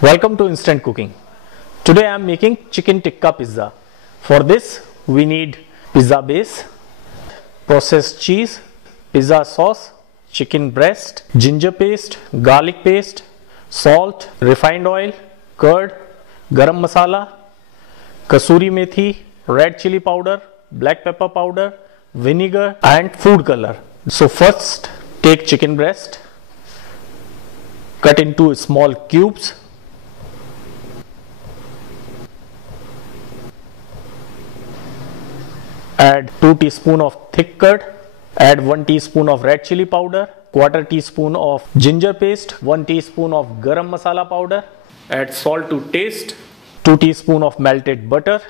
Welcome to Instant Cooking. Today I am making chicken tikka pizza. For this we need pizza base, processed cheese, pizza sauce, chicken breast, ginger paste, garlic paste, salt, refined oil, curd, garam masala, kasuri methi, red chili powder, black pepper powder, vinegar and food color. So first take chicken breast, cut into small cubes. Add 2 teaspoons of thick curd, add 1 teaspoon of red chili powder, quarter teaspoon of ginger paste, 1 teaspoon of garam masala powder, add salt to taste, 2 teaspoons of melted butter,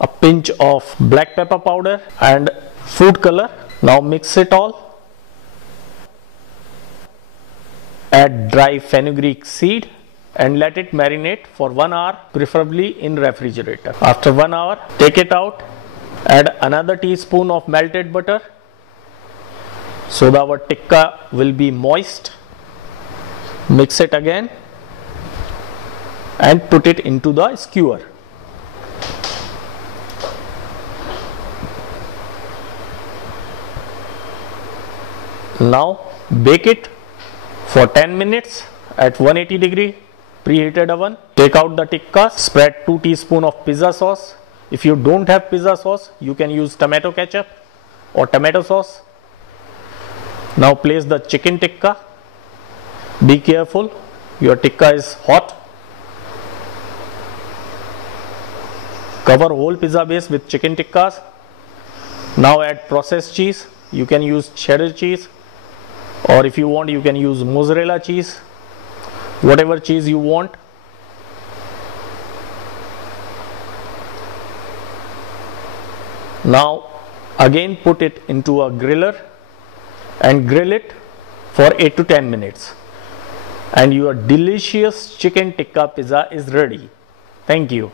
a pinch of black pepper powder and food color. Now mix it all. Add dry fenugreek seed and let it marinate for 1 hour, preferably in refrigerator. After 1 hour, take it out. Add another teaspoon of melted butter so that our tikka will be moist. Mix it again and put it into the skewer. Now bake it for 10 minutes at 180 degree preheated oven. Take out the tikka, spread 2 teaspoons of pizza sauce. If you don't have pizza sauce, you can use tomato ketchup or tomato sauce. Now place the chicken tikka. Be careful, your tikka is hot. Cover whole pizza base with chicken tikkas. Now add processed cheese. You can use cheddar cheese, or if you want you can use mozzarella cheese, whatever cheese you want. Now again put it into a griller and grill it for 8 to 10 minutes and your delicious chicken tikka pizza is ready. Thank you.